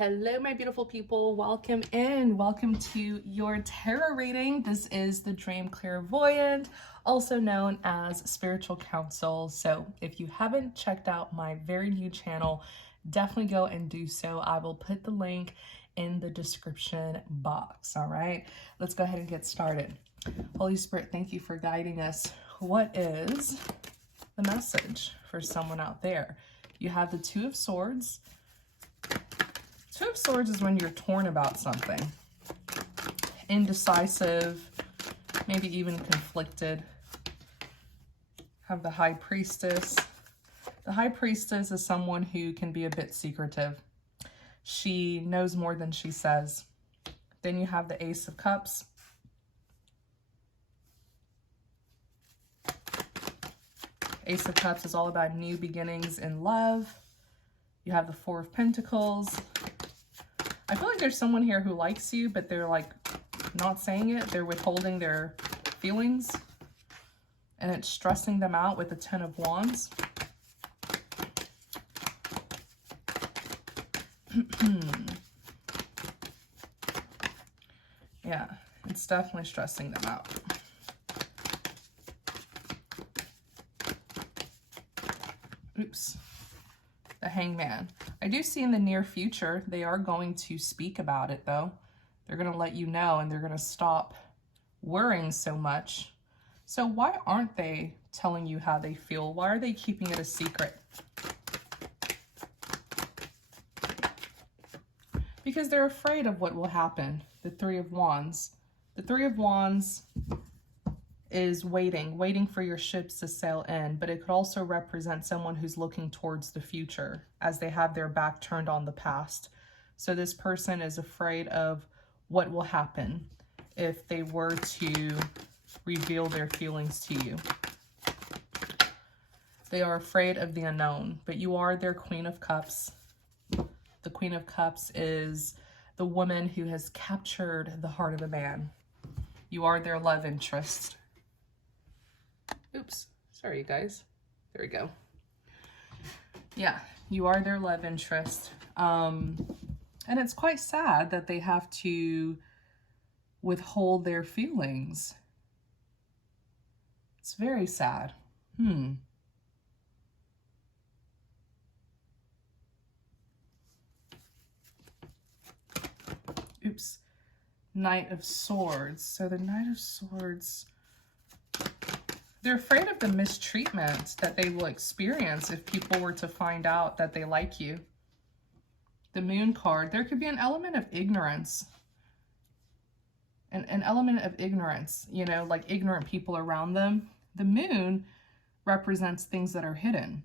Hello, my beautiful people. Welcome in. Welcome to your tarot reading. This is the Dream Clairvoyant, also known as Spiritual Counsel. So if you haven't checked out my very new channel, definitely go and do so. I will put the link in the description box. All right, let's go ahead and get started. Holy Spirit, thank you for guiding us. What is the message for someone out there? You have the Two of Swords. Two of Swords is when you're torn about something, indecisive, maybe even conflicted. Have the High Priestess. The High Priestess is someone who can be a bit secretive. She knows more than she says. Then you have the Ace of Cups. Ace of Cups is all about new beginnings in love. You have the Four of Pentacles. I feel like there's someone here who likes you, but they're like not saying it. They're withholding their feelings, and it's stressing them out with the Ten of Wands. Yeah, it's definitely stressing them out. Oops. The Hangman. I do see in the near future, they are going to speak about it though. They're going to let you know, and they're going to stop worrying so much. So why aren't they telling you how they feel? Why are they keeping it a secret? Because they're afraid of what will happen. The Three of Wands. The Three of Wands is waiting for your ships to sail in, but it could also represent someone who's looking towards the future as they have their back turned on the past. So this person is afraid of what will happen if they were to reveal their feelings to you. They are afraid of the unknown, but you are their Queen of Cups. The Queen of Cups is the woman who has captured the heart of a man. You are their love interest. Oops, sorry you guys. There we go. Yeah, you are their love interest. And it's quite sad that they have to withhold their feelings. It's very sad. Oops. Knight of Swords. So the Knight of Swords, they're afraid of the mistreatment that they will experience if people were to find out that they like you. The Moon card, there could be an element of ignorance. An element of ignorance, you know, like ignorant people around them. The Moon represents things that are hidden.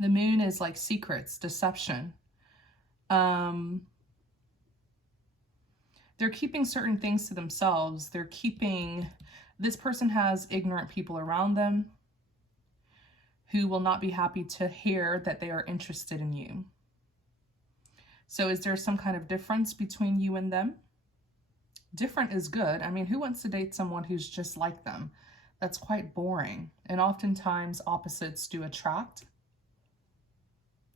The Moon is like secrets, deception. They're keeping certain things to themselves. They're keeping... This person has ignorant people around them who will not be happy to hear that they are interested in you. So is there some kind of difference between you and them? Different is good. I mean, who wants to date someone who's just like them? That's quite boring. And oftentimes opposites do attract.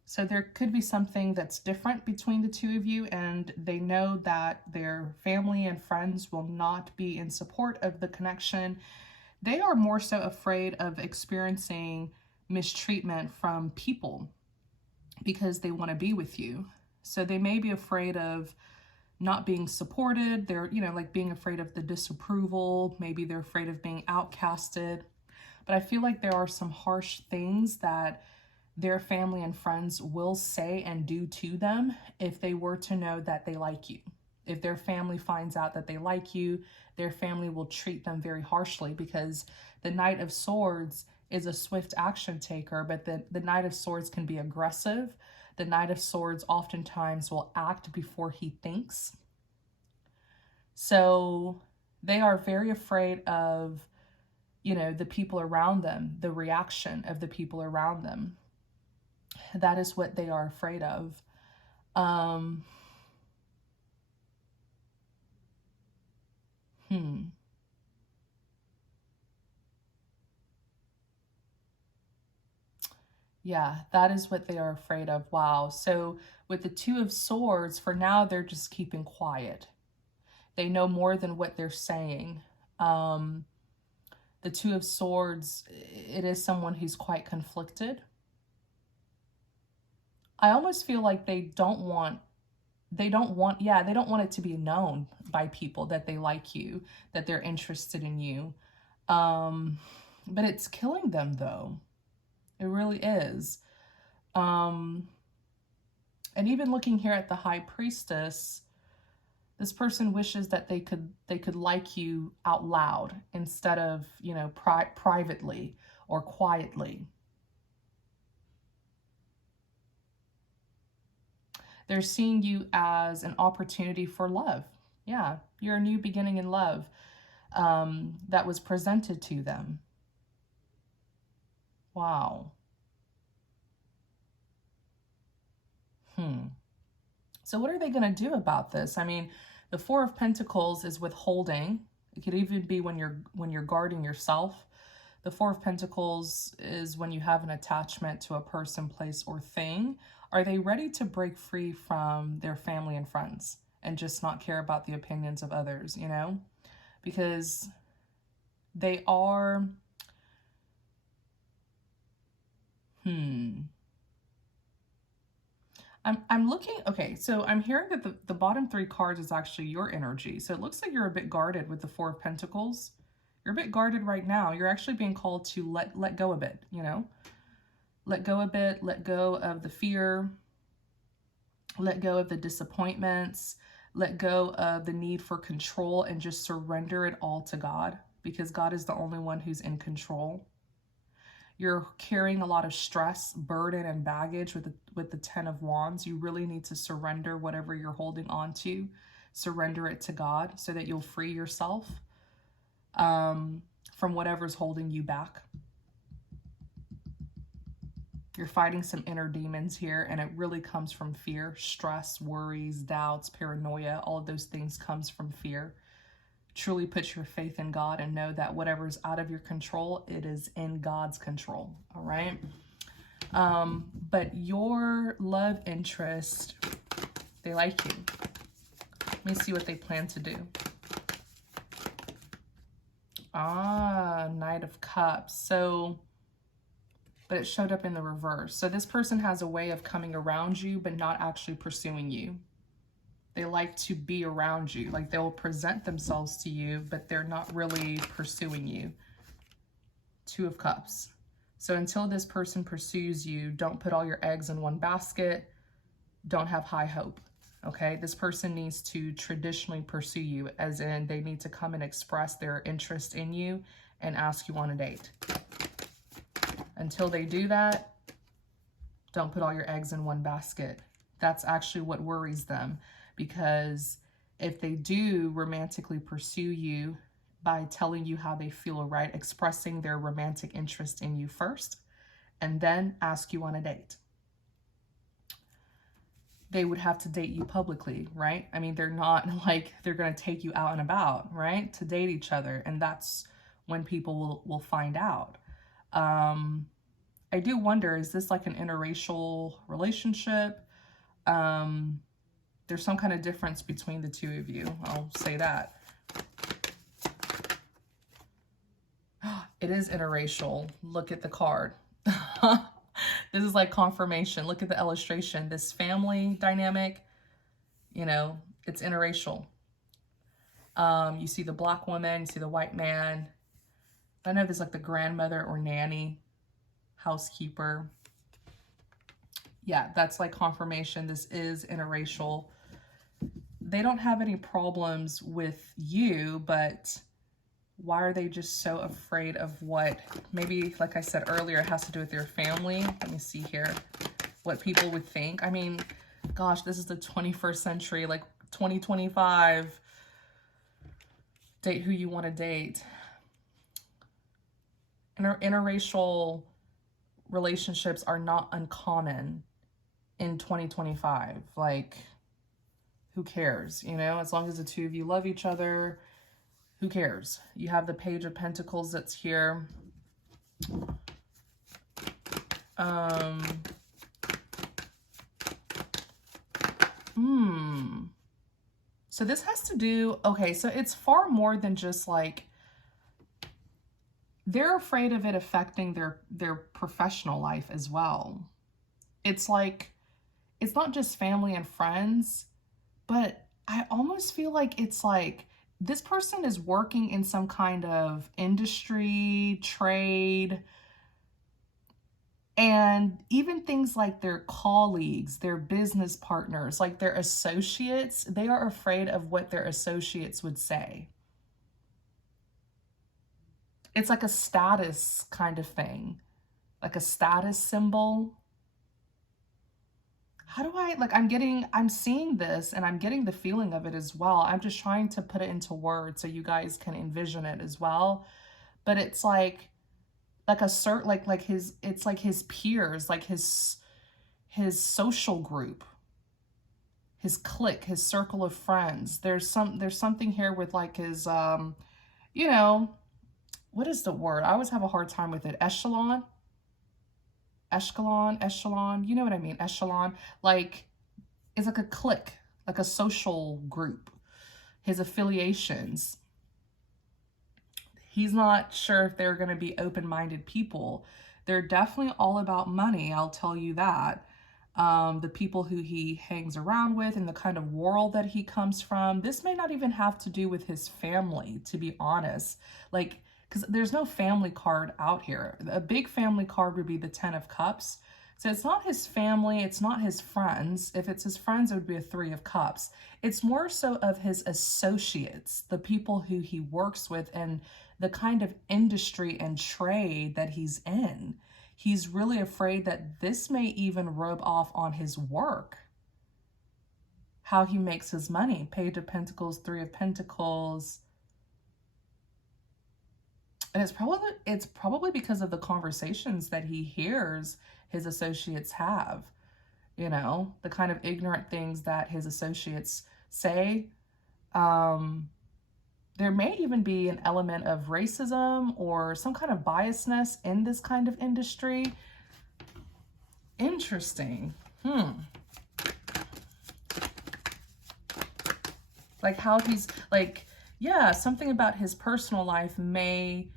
So there could be something that's different between the two of you, and they know that their family and friends will not be in support of the connection. They are more so afraid of experiencing mistreatment from people because they want to be with you. So they may be afraid of not being supported. They're, you know, like being afraid of the disapproval. Maybe they're afraid of being outcasted. But I feel like there are some harsh things that their family and friends will say and do to them if they were to know that they like you. If their family finds out that they like you, their family will treat them very harshly, because the Knight of Swords is a swift action taker, but the Knight of Swords can be aggressive. The Knight of Swords oftentimes will act before he thinks. So they are very afraid of, you know, the people around them, the reaction of the people around them. That is what they are afraid of. Yeah, that is what they are afraid of. Wow. So with the Two of Swords, for now, they're just keeping quiet. They know more than what they're saying. Um, the Two of Swords, it is someone who's quite conflicted. I almost feel like they don't want it to be known by people that they like you, that they're interested in you. But it's killing them though. It really is. And even looking here at the High Priestess, this person wishes that they could like you out loud instead of, you know, privately or quietly. They're seeing you as an opportunity for love. Yeah, you're a new beginning in love that was presented to them. Wow. So what are they going to do about this? I mean, the Four of Pentacles is withholding. It could even be when you're guarding yourself. The Four of Pentacles is when you have an attachment to a person, place, or thing. Are they ready to break free from their family and friends and just not care about the opinions of others, you know? Because they are, I'm looking, okay, so I'm hearing that the bottom three cards is actually your energy. So it looks like you're a bit guarded with the Four of Pentacles. You're a bit guarded right now. You're actually being called to let go a bit, you know? Let go a bit, let go of the fear, let go of the disappointments, let go of the need for control, and just surrender it all to God, because God is the only one who's in control. You're carrying a lot of stress, burden, and baggage with the Ten of Wands. You really need to surrender whatever you're holding on to. Surrender it to God so that you'll free yourself from whatever's holding you back. You're fighting some inner demons here, and it really comes from fear, stress, worries, doubts, paranoia. All of those things comes from fear. Truly put your faith in God and know that whatever is out of your control, it is in God's control, all right? But your love interest, they like you. Let me see what they plan to do. Knight of Cups. So, but it showed up in the reverse. So this person has a way of coming around you, but not actually pursuing you. They like to be around you. Like they'll present themselves to you, but they're not really pursuing you. Two of Cups. So until this person pursues you, don't put all your eggs in one basket. Don't have high hope. Okay, this person needs to traditionally pursue you, as in they need to come and express their interest in you and ask you on a date. Until they do that, don't put all your eggs in one basket. That's actually what worries them, because if they do romantically pursue you by telling you how they feel, right, expressing their romantic interest in you first, and then ask you on a date, they would have to date you publicly, right? I mean, they're not like they're going to take you out and about, right, to date each other. And that's when people will find out. I do wonder, is this like an interracial relationship? There's some kind of difference between the two of you. I'll say that. It is interracial. Look at the card. This is like confirmation. Look at the illustration. This family dynamic, you know, it's interracial. You see the black woman, you see the white man. I don't know if it's like the grandmother or nanny, housekeeper. Yeah, that's like confirmation. This is interracial. They don't have any problems with you, but why are they just so afraid of what, maybe, like I said earlier, it has to do with their family. Let me see here, what people would think. I mean, gosh, this is the 21st century, like 2025. Date who you want to date. Interracial relationships are not uncommon in 2025. Like, who cares? You know, as long as the two of you love each other, who cares? You have the Page of Pentacles that's here. So this has to do, okay, so it's far more than just like, they're afraid of it affecting their professional life as well. It's like, it's not just family and friends, but I almost feel like it's like this person is working in some kind of industry, trade, and even things like their colleagues, their business partners, like their associates, they are afraid of what their associates would say. It's like a status kind of thing, like a status symbol. How do I, like, I'm seeing this and I'm getting the feeling of it as well. I'm just trying to put it into words so you guys can envision it as well. But it's like a cert, like his, it's like his peers, like his social group, his clique, his circle of friends. There's something here with like his, you know, what is the word? I always have a hard time with it. Echelon, you know what I mean? Echelon, like, it's like a clique, like a social group, his affiliations. He's not sure if they're going to be open-minded people. They're definitely all about money, I'll tell you that. The people who he hangs around with and the kind of world that he comes from. This may not even have to do with his family, to be honest. Like, because there's no family card out here. A big family card would be the 10 of Cups. So it's not his family, it's not his friends. If it's his friends, it would be a 3 of Cups. It's more so of his associates, the people who he works with and the kind of industry and trade that he's in. He's really afraid that this may even rub off on his work, how he makes his money. Page of Pentacles, 3 of Pentacles. And it's probably because of the conversations that he hears his associates have, you know, the kind of ignorant things that his associates say. There may even be an element of racism or some kind of biasness in this kind of industry. Interesting. Like how he's like, yeah, something about his personal life may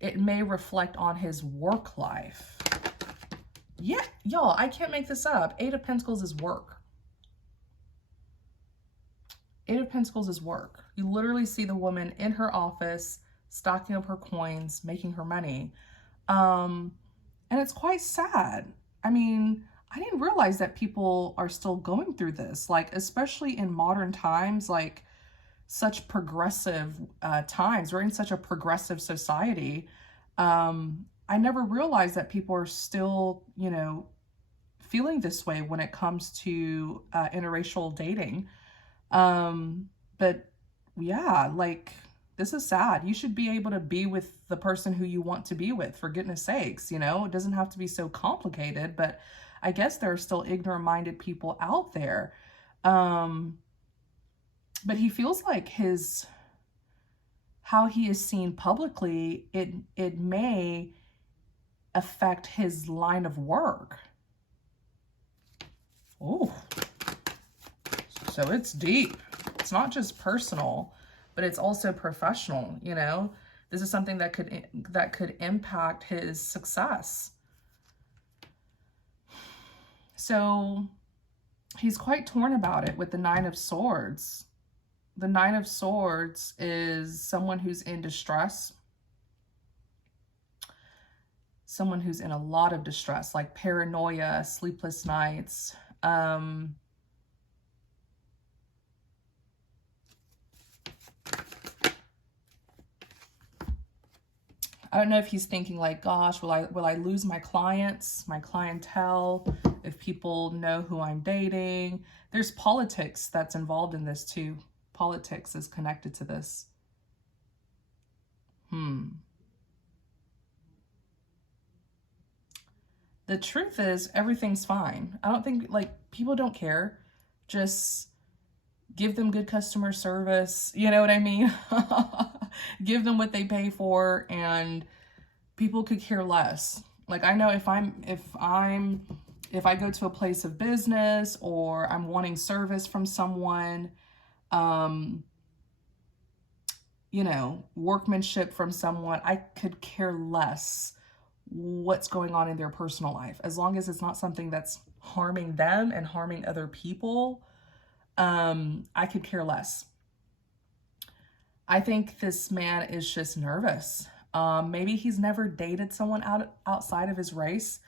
reflect on his work life. Yeah, y'all, I can't make this up. 8 of Pentacles is work. 8 of Pentacles is work. You literally see the woman in her office, stocking up her coins, making her money. And it's quite sad. I mean, I didn't realize that people are still going through this, like, especially in modern times, like such progressive times. We're in such a progressive society. I never realized that people are still, you know, feeling this way when it comes to interracial dating. But yeah, like, this is sad. You should be able to be with the person who you want to be with, for goodness sakes, you know? It doesn't have to be so complicated, but I guess there are still ignorant-minded people out there. But he feels like how he is seen publicly, it may affect his line of work. Oh, so it's deep. It's not just personal, but it's also professional, you know? This is something that could impact his success. So he's quite torn about it with the 9 of Swords. The 9 of Swords is someone who's in distress. Someone who's in a lot of distress, like paranoia, sleepless nights. I don't know if he's thinking like, gosh, will I lose my clients, my clientele, if people know who I'm dating? There's politics that's involved in this too. Politics is connected to this. The truth is, everything's fine. I don't think, like, people don't care. Just give them good customer service. You know what I mean? Give them what they pay for, and people could care less. Like, I know if I go to a place of business or I'm wanting service from someone, you know, workmanship from someone, I could care less what's going on in their personal life. As long as it's not something that's harming them and harming other people, I could care less. I think this man is just nervous. Maybe he's never dated someone outside of his race.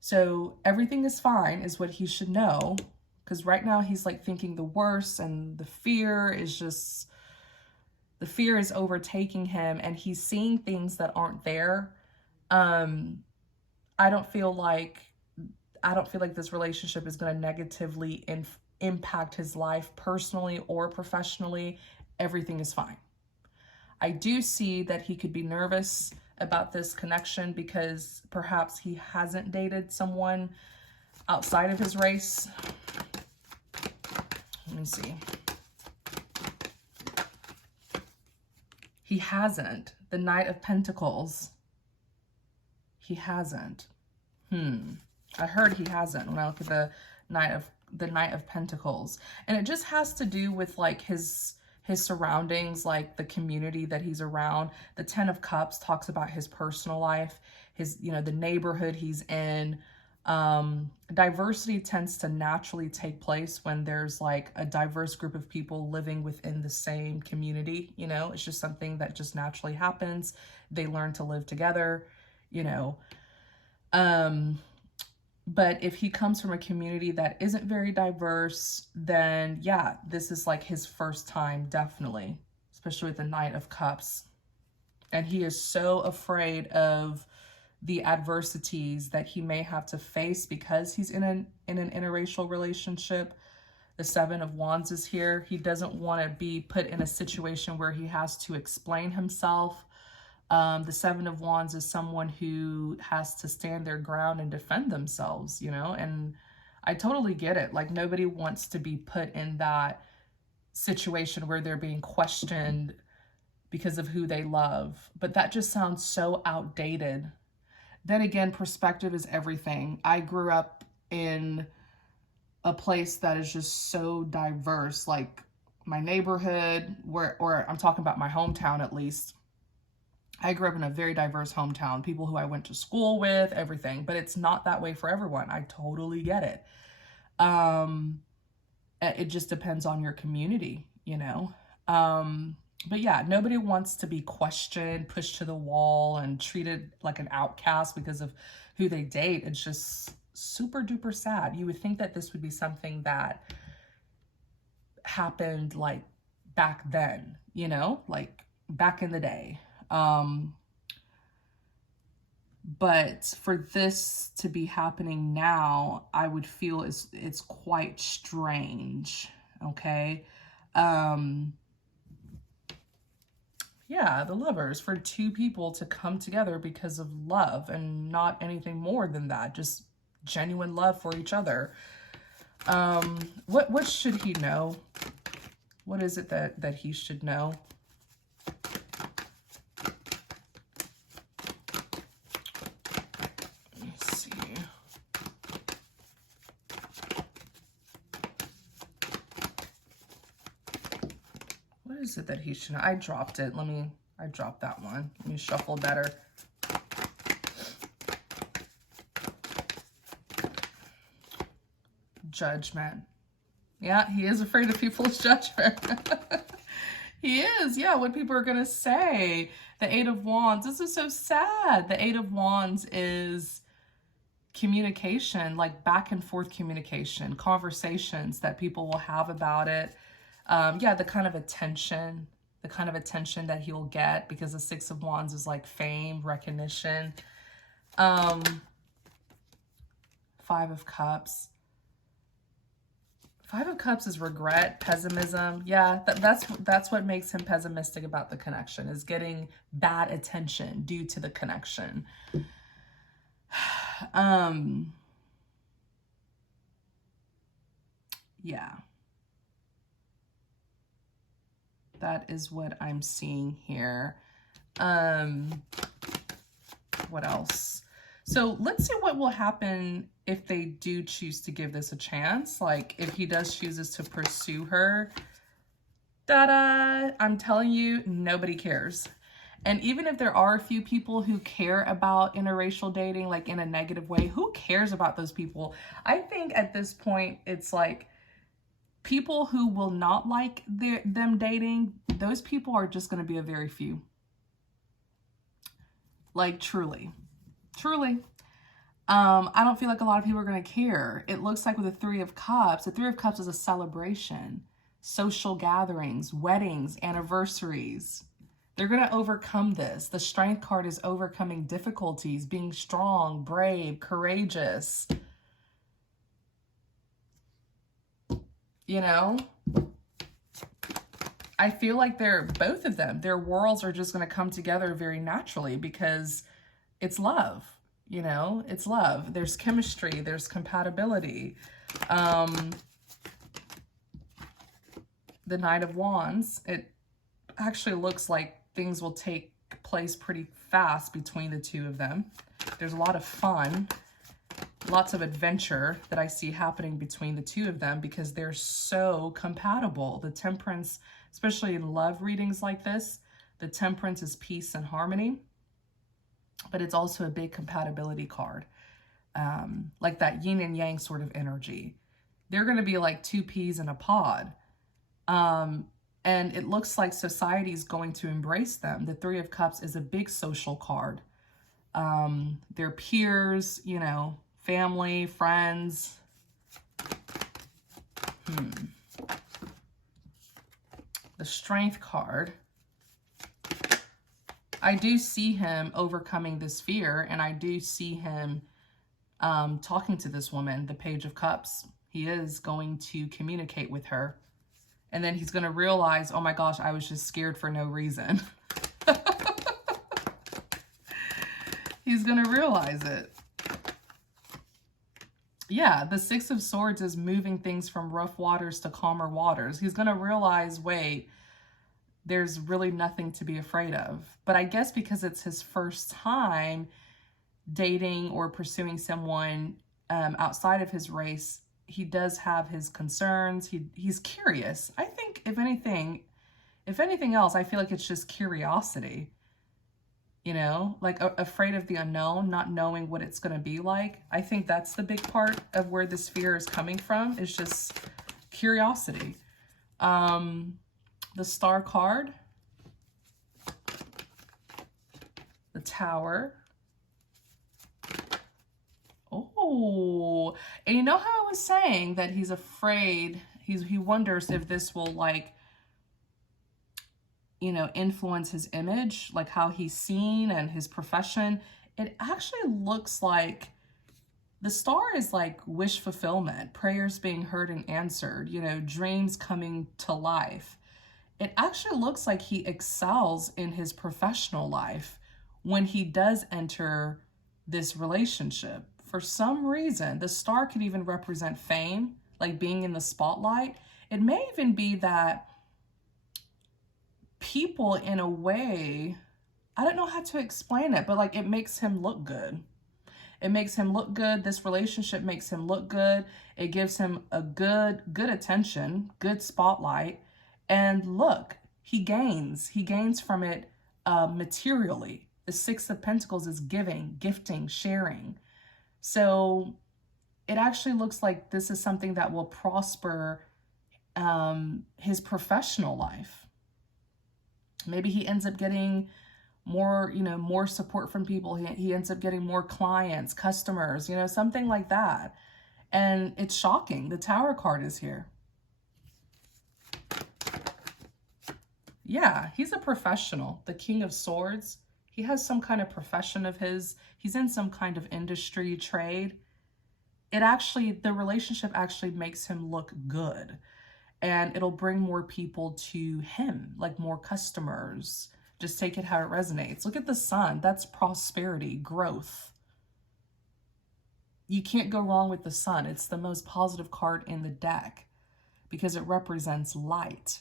So everything is fine is what he should know. Because right now he's like thinking the worst, and the fear is overtaking him, and he's seeing things that aren't there. I don't feel like this relationship is going to negatively impact his life personally or professionally. Everything is fine. I do see that he could be nervous about this connection because perhaps he hasn't dated someone outside of his race. Let me see. He hasn't. The Knight of Pentacles. He hasn't. I heard he hasn't when I look at the Knight of Pentacles. And it just has to do with like his surroundings, like the community that he's around. The Ten of Cups talks about his personal life, his, you know, the neighborhood he's in. Diversity tends to naturally take place when there's like a diverse group of people living within the same community. You know, it's just something that just naturally happens. They learn to live together, you know. But if he comes from a community that isn't very diverse, then yeah, this is like his first time, definitely, especially with the Knight of Cups. And he is so afraid of the adversities that he may have to face because he's in an interracial relationship. The Seven of Wands is here. He doesn't want to be put in a situation where he has to explain himself. The Seven of Wands is someone who has to stand their ground and defend themselves, you know, and I totally get it. Like, nobody wants to be put in that situation where they're being questioned because of who they love. But that just sounds so outdated. Then again, perspective is everything. I grew up in a place that is just so diverse, like my neighborhood, or I'm talking about my hometown at least. I grew up in a very diverse hometown, people who I went to school with, everything, but it's not that way for everyone. I totally get it. It just depends on your community, you know? But yeah, nobody wants to be questioned, pushed to the wall, and treated like an outcast because of who they date. It's just super duper sad. You would think that this would be something that happened like back then, you know, like back in the day. But for this to be happening now, I would feel it's quite strange. Okay. Yeah, the Lovers, for two people to come together because of love and not anything more than that, just genuine love for each other. What should he know? What is it that he should know? Let's see. What is it that he should know? I dropped it. I dropped that one. Let me shuffle better. Judgment. Yeah, he is afraid of people's judgment. He is. Yeah, what people are going to say. The Eight of Wands. This is so sad. The Eight of Wands is communication, like back and forth communication, conversations that people will have about it. Yeah, the kind of attention that he'll get, because the Six of Wands is like fame, recognition. Five of Cups. Five of Cups is regret, pessimism. Yeah, that's what makes him pessimistic about the connection, is getting bad attention due to the connection. Yeah. That is what I'm seeing here. What else? So let's see what will happen if they do choose to give this a chance. Like if he does chooses to pursue her, I'm telling you, nobody cares. And even if there are a few people who care about interracial dating, like in a negative way, who cares about those people? I think at this point, it's like people who will not like them dating, those people are just going to be a very few. Like truly. I don't feel like a lot of people are going to care. It looks like with the Three of Cups, the Three of Cups is a celebration, social gatherings, weddings, anniversaries. They're going to overcome this. The Strength card is overcoming difficulties, being strong, brave, courageous. You know, I feel like both of them, their worlds are just going to come together very naturally because it's love. You know, it's love. There's chemistry. There's compatibility. The Knight of Wands, it actually looks like things will take place pretty fast between the two of them. There's a lot of fun, lots of adventure that I see happening between the two of them because they're so compatible. The Temperance, especially in love readings like this, the Temperance is peace and harmony, but it's also a big compatibility card, like that yin and yang sort of energy. They're going to be like two peas in a pod. And it looks like society is going to embrace them. The Three of Cups is a big social card. Their peers, you know, family, friends. The Strength card. I do see him overcoming this fear, and I do see him talking to this woman, the Page of Cups. He is going to communicate with her. And then he's going to realize, oh my gosh, I was just scared for no reason. He's going to realize it. Yeah, the Six of Swords is moving things from rough waters to calmer waters. He's going to realize, wait, there's really nothing to be afraid of. But I guess because it's his first time dating or pursuing someone outside of his race, he does have his concerns. He's curious. I think if anything else, I feel like it's just curiosity. You know, like afraid of the unknown, not knowing what it's going to be like. I think that's the big part of where this fear is coming from. Is just curiosity. The Star card, the Tower. Oh, and you know how I was saying that he's afraid, he wonders if this will, like, you know, influence his image, like how he's seen and his profession. It actually looks like the Star is like wish fulfillment, prayers being heard and answered, you know, dreams coming to life. It actually looks like he excels in his professional life when he does enter this relationship. For some reason, the Star could even represent fame, like being in the spotlight. It may even be that people, in a way, I don't know how to explain it, but like it makes him look good. It makes him look good. This relationship makes him look good. It gives him a good attention, good spotlight. And look, he gains from it materially. The Six of Pentacles is giving, gifting, sharing. So it actually looks like this is something that will prosper his professional life. Maybe he ends up getting more, you know, more support from people. He ends up getting more clients, customers, you know, something like that. And it's shocking. The Tower card is here. Yeah, he's a professional. The King of Swords. He has some kind of profession of his. He's in some kind of industry, trade. The relationship actually makes him look good. And it'll bring more people to him, like more customers. Just take it how it resonates. Look at the Sun. That's prosperity, growth. You can't go wrong with the Sun. It's the most positive card in the deck because it represents light.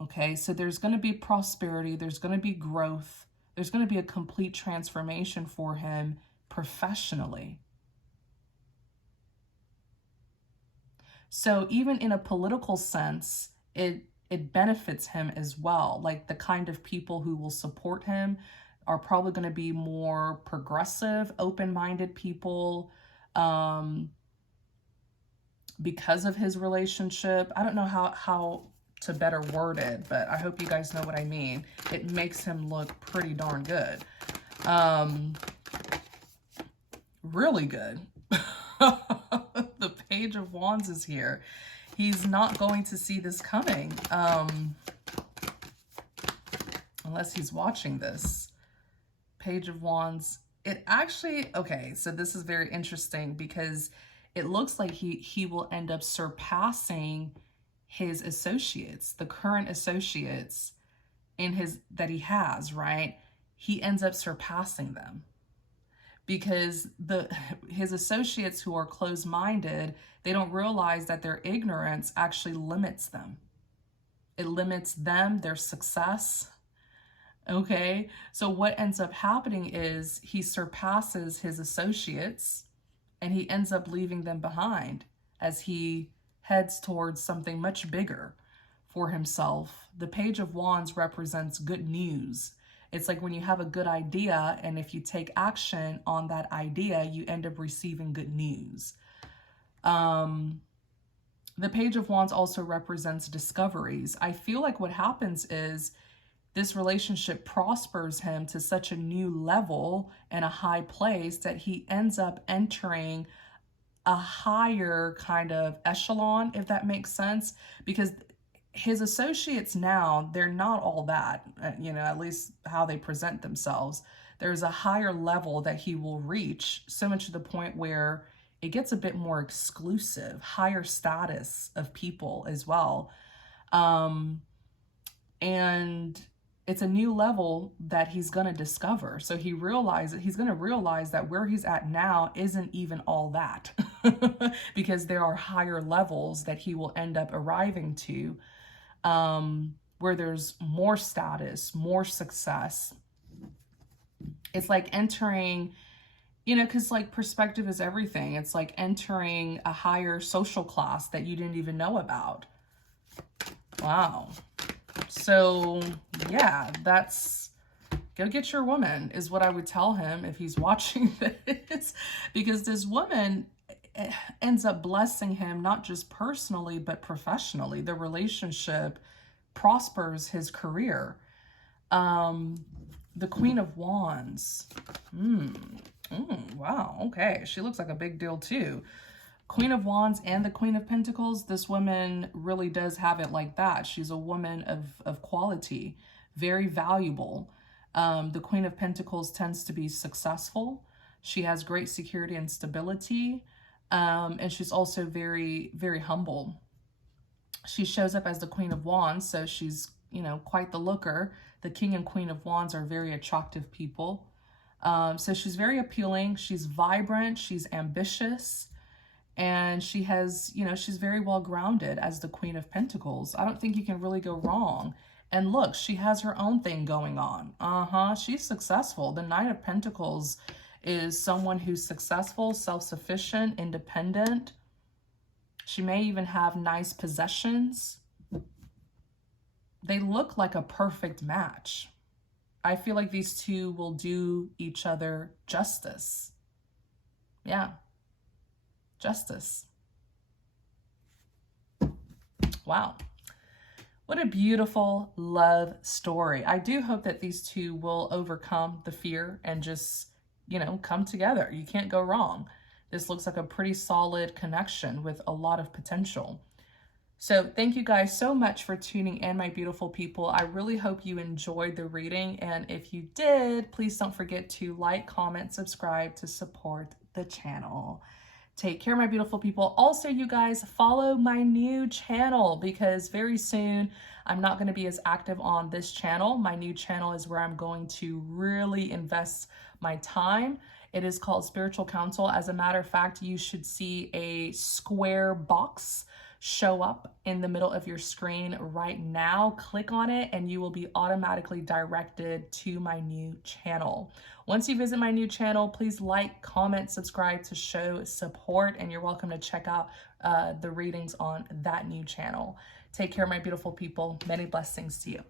Okay, so there's going to be prosperity. There's going to be growth. There's going to be a complete transformation for him professionally. So even in a political sense, it benefits him as well. Like the kind of people who will support him are probably going to be more progressive, open-minded people, because of his relationship. I don't know how to better word it, but I hope you guys know what I mean. It makes him look pretty darn good. Really good. The Page of Wands is here. He's not going to see this coming, unless he's watching this. Page of Wands. It actually, okay, so this is very interesting because it looks like he will end up surpassing his associates, the current associates that he has, right? He ends up surpassing them because his associates who are closed-minded, they don't realize that their ignorance actually limits them. It limits them, their success. Okay, so what ends up happening is he surpasses his associates and he ends up leaving them behind as he heads towards something much bigger for himself. The Page of Wands represents good news. It's like when you have a good idea, and if you take action on that idea, you end up receiving good news. The Page of Wands also represents discoveries. I feel like what happens is this relationship prospers him to such a new level and a high place that he ends up entering a higher kind of echelon, if that makes sense, because his associates now, they're not all that, at least how they present themselves. There's a higher level that he will reach, so much to the point where it gets a bit more exclusive, higher status of people as well. And it's a new level that he's going to discover. So he's going to realize that where he's at now isn't even all that because there are higher levels that he will end up arriving to, where there's more status, more success. It's like entering, because like perspective is everything. It's like entering a higher social class that you didn't even know about. Wow. So yeah, go get your woman is what I would tell him if he's watching this, because this woman ends up blessing him, not just personally, but professionally. The relationship prospers his career. The Queen of Wands. Wow. Okay. She looks like a big deal too. Queen of Wands and the Queen of Pentacles, this woman really does have it like that. She's a woman of quality, very valuable. The Queen of Pentacles tends to be successful. She has great security and stability. And she's also very, very humble. She shows up as the Queen of Wands, so she's, quite the looker. The King and Queen of Wands are very attractive people. So she's very appealing. She's vibrant. She's ambitious. And she has, she's very well grounded as the Queen of Pentacles. I don't think you can really go wrong. And look, she has her own thing going on. She's successful. The Knight of Pentacles is someone who's successful, self-sufficient, independent. She may even have nice possessions. They look like a perfect match. I feel like these two will do each other justice. Yeah. Justice. Wow. What a beautiful love story. I do hope that these two will overcome the fear and just, come together. You can't go wrong. This looks like a pretty solid connection with a lot of potential. So thank you guys so much for tuning in, my beautiful people. I really hope you enjoyed the reading. And if you did, please don't forget to like, comment, subscribe to support the channel. Take care, my beautiful people. Also, you guys, follow my new channel because very soon I'm not going to be as active on this channel. My new channel is where I'm going to really invest my time. It is called Spiritual Counsel. As a matter of fact, you should see a square box show up in the middle of your screen right now. Click on it and you will be automatically directed to my new channel. Once you visit my new channel, please like, comment, subscribe to show support, and you're welcome to check out the readings on that new channel. Take care, my beautiful people. Many blessings to you.